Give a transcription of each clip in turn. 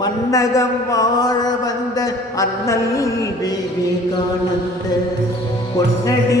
மன்னகம் வாழ வந்த அண்ணல் விவேகானந்த பொன்னடி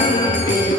Amém.